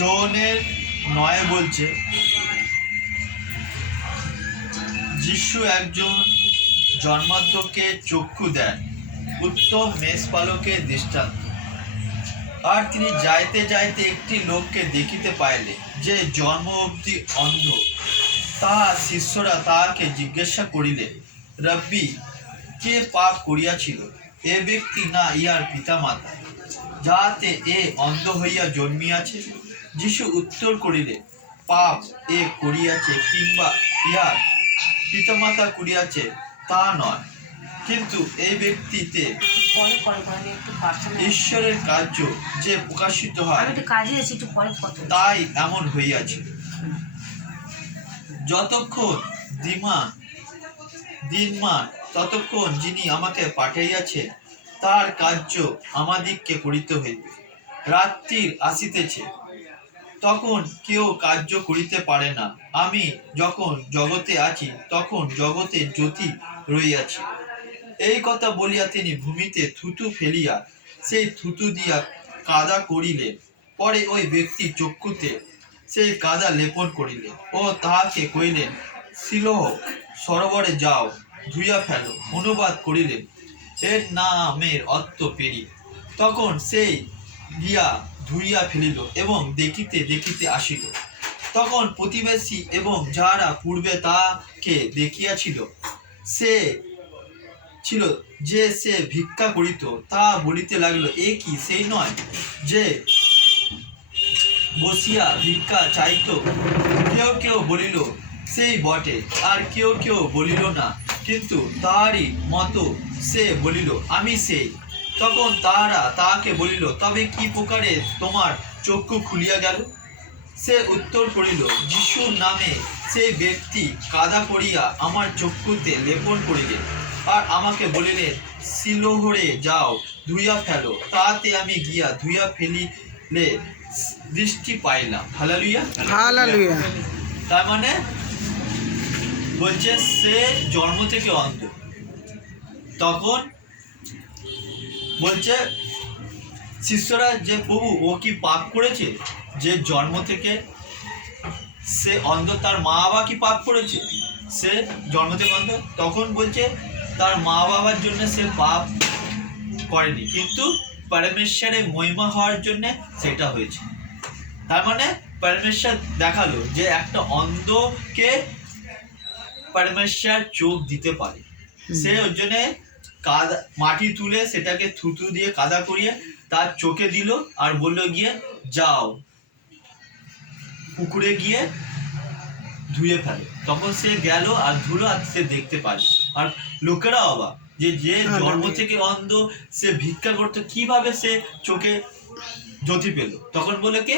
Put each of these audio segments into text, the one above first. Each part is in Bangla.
জনের 9 বলছে, যিশু একজন জন্মান্ধকে চক্ষু দেন, উত্তম মেষপালকের দৃষ্টান্ত। আর তিনি যাইতে যাইতে একটি লোককে দেখিতে পাইলেন, যে জন্ম অবধি অন্ধ। তাহার শিষ্যরা তাহাকে জিজ্ঞাসা করিলেন, রব্বি, কে পাপ করিয়াছিল, এ ব্যক্তি না ইহার পিতামাতা, যাহাতে এ অন্ধ হইয়া জন্মিয়াছে? যিশু উত্তর করিলেন, পাপ এ করিয়াছে কিংবা ইহার পিতামাতা করিয়াছে তা নয়, কিন্তু এই ব্যক্তিতে ঈশ্বরের কার্য যে প্রকাশিত হয়, তাই এমন হইয়াছে। যতক্ষণ দিনমান ততক্ষণ যিনি আমাকে পাঠাইয়াছেন তার কার্য আমাদিগকে করিতে হইবে। রাত্রির আসিতেছে, তখন কেউ কার্য করিতে পারে না। আমি যখন জগতে আছি, তখন জগতে জ্যোতি রহিয়াছি। এই কথা বলিয়া তিনি ভূমিতে থুতু ফেলিয়া সেই থুতু দিয়া কাদা করিলেন। পরে ওই ব্যক্তি চক্ষুতে সেই কাদা লেপন করিলেন ও তাহাকে কহিলেন, সিলোহ সরোবরে যাও, ধুইয়া ফেলো। অনুবাদ করিলেন, এর নামের অর্থ পেরি। তখন সেই গিয়া ধুইয়া ফেলিল এবং দেখিতে দেখিতে আসিল। তখন প্রতিবেশী এবং যাহারা পূর্বে তাহাকে দেখিয়াছিল যে সে ভিক্ষা করিত, তা বলিতে লাগিল, এ কি সেই নয় যে বসিয়া ভিক্ষা চাইত? কেউ কেউ বলিল, সেই বটে। আর কেউ কেউ বলিল না, কিন্তু তাহারই মতো সে বলিল, আমি সেই। তখন তাহারা তাহাকে বলিল, তবে কি প্রকারে তোমার চক্ষু খুলিয়া গেল? সে উত্তর করিল, যিশুর নামে সেই ব্যক্তি কাদা করিয়া আমার চক্ষুতে লেপন করিলেন, আর আমাকে বলিলেন, সিলোহরে যাও, ধুইয়া ফেলো। তাহাতে আমি গিয়া ধুইয়া ফেলিলে দৃষ্টি পাইলাম। Hallelujah, hallelujah. তার মানে বলছে সে জন্ম থেকে অন্ধ। তখন বলছে শিষ্যরা, যে প্রভু, ও কি পাপ করেছে যে জন্ম থেকে সে অন্ধ? তার মা বাবা কি পাপ করেছে সে জন্ম থেকে অন্ধ? তখন বলছে তার মা বাবার জন্য সে পাপ করেনি, কিন্তু পরমেশ্বরের মহিমা হওয়ার জন্য সেটা হয়েছে। তার মানে পরমেশ্বর দেখালো যে একটা অন্ধকে পরমেশ্বর চোখ দিতে পারে। সে ওর জন্য কাদা মাটি তুলে সেটাকে থুতু দিয়ে কাদা করিয়ে তার চোখে দিল, আর বলল, গিয়ে যাও পুকুরে গিয়ে ধুয়ে ফেলো। তখন সে গেল আর ধুলো, আর সে দেখতে পারে। আর লোকেরা অবাক যে জন্ম থেকে অন্ধ, সে ভিক্ষা করতো, কিভাবে সে চোখে জ্যোতি পেল? তখন বলে, কে?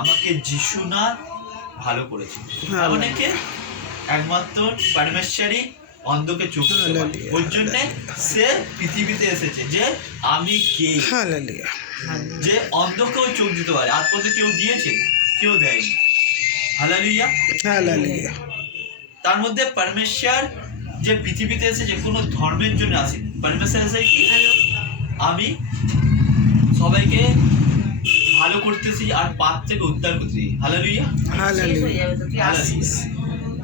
আমাকে যিশু না ভালো করেছে। মানে কে? একমাত্র পরমেশ্বরই অন্ধকে চোখ দিতে পারে। ওর জন্য সে পৃথিবীতে এসেছে, যে আমি কে, যে অন্ধকেও চোখ দিতে পারে। আর পর্যন্ত কেউ দিয়েছে? কেউ দেয়নি। Hallelujah, hallelujah. তার মধ্যে পরমেশ্বর যে পৃথিবীতে এসেছে কোনো ধর্মের জন্য আসেনি। পরমেশ্বর এসে কি, আমি সবাইকে ভালো করতেছি আর পাপ থেকে উদ্ধার করতেছি। Hallelujah, hallelujah.